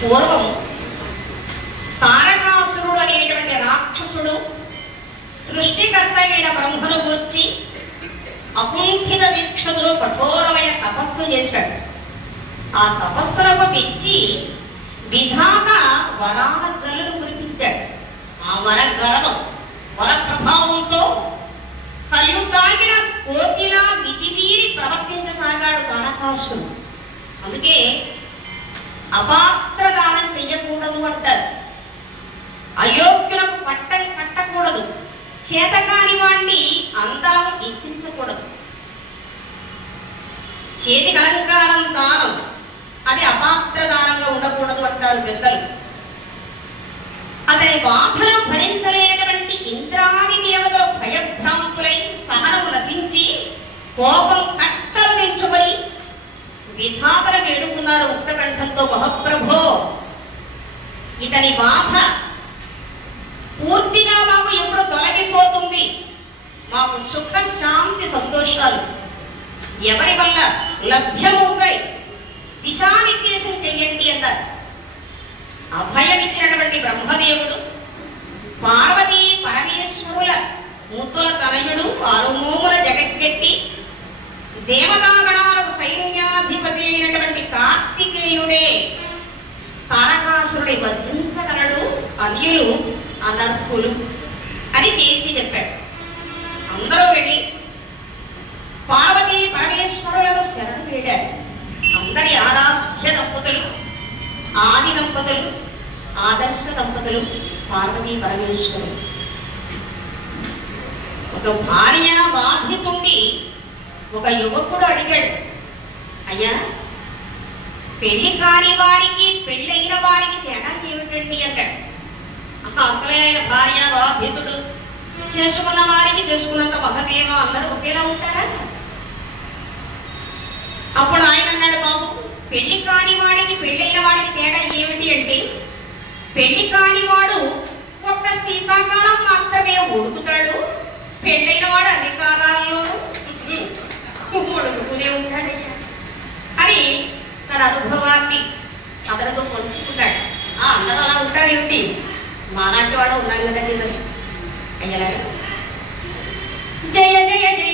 పూర్వం తారకాసురుడు అనేటువంటి రాక్షసుడు సృష్టికర్త అయిన బ్రహ్మను గూర్చి అకుంఠిత దీక్షతుడు కఠోరమైన తపస్సు చేశాడు. ఆ తపస్సులకు మెచ్చి విధాత వరాల జల్లును కురిపించాడు. ఆ వర గర్వం వర ప్రభావంతో కళ్ళు తాగిన కోతిలా విధిమీరి ప్రవర్తించసాగాడు తారకాసురుడు. అందుకే అపాత్ర దానం చెయ్యకూడదు అంటారు. అయోగ్యులకు పట్టం కట్టకూడదు. చేతకాని వాణ్ణి అందరం ఎత్తించకూడదు. చేతికి అలంకారం దానం అది అపాత్ర దానంగా ఉండకూడదు అంటారు పెద్దలు. అతని బాధలు భరించలేనటువంటి ఇంద్రాది దేవతలు భయభ్రాంతులై సహనము నశించి కోపం కట్టలు తెంచుకొని విధాతల వేడుకున్నారు ముక్తకంఠంతో, మహాప్రభో ఇతని బాధ పూర్తిగా మాకు ఎప్పుడు తొలగిపోతుంది, మాకు సుఖ శాంతి సంతోషాలు ఎవరి వల్ల లభ్యమవుతాయి, దిశానిర్దేశం చెయ్యండి అన్నారు. అభయమిచ్చినటువంటి బ్రహ్మదేవుడు పార్వతీ పరమేశ్వరుల ముత్తుల తనయుడు ఆరుమోముల జగజ్జట్టి దేవతాగణాలకు సైన్యాధిపతి అయినటువంటి కార్తికేయుడే తారకాసురుడి వధించగలడు, అన్యులు అనర్హులు అని తేల్చి చెప్పాడు. అందరూ వెళ్ళి పార్వతీ పరమేశ్వరులను శరణు వేడారు. అందరి ఆరాధ్య దంపతులు, ఆది దంపతులు, ఆదర్శ దంపతులు పార్వతీ పరమేశ్వరులు. ఒక భార్య బాధితుండి ఒక యువకుడు అడిగాడు, అయ్యా పెళ్లి కాని వారికి పెళ్ళైన వారికి తేడా ఏమిటండి అంటాడు. అసలే ఆయన భార్య బాధితుడు, చేసుకున్న వారికి చేసుకున్నంత మహదేవ అందరూ ఒకేలా ఉంటారా? అప్పుడు ఆయన అన్నాడు, బాబు పెళ్లి కాని వాడికి పెళ్ళైన వాడికి తేడా ఏమిటి అంటే, పెళ్లి కాని వాడు ఒక్క శీతాకాలం మాత్రమే ఉడుకుతాడు, పెళ్ళైన వాడు అన్ని కాలాల్లోనూ ఉడుకుతూనే ఉంటాడు అని తన అనుభవాన్ని అతనితో పంచుకుంటాడు. అందరూ అలా ఉంటారు ఏమిటి, మాలాంటి వాడు ఉన్నాం కదండి. అయ్యలాగా జయ జయ జయ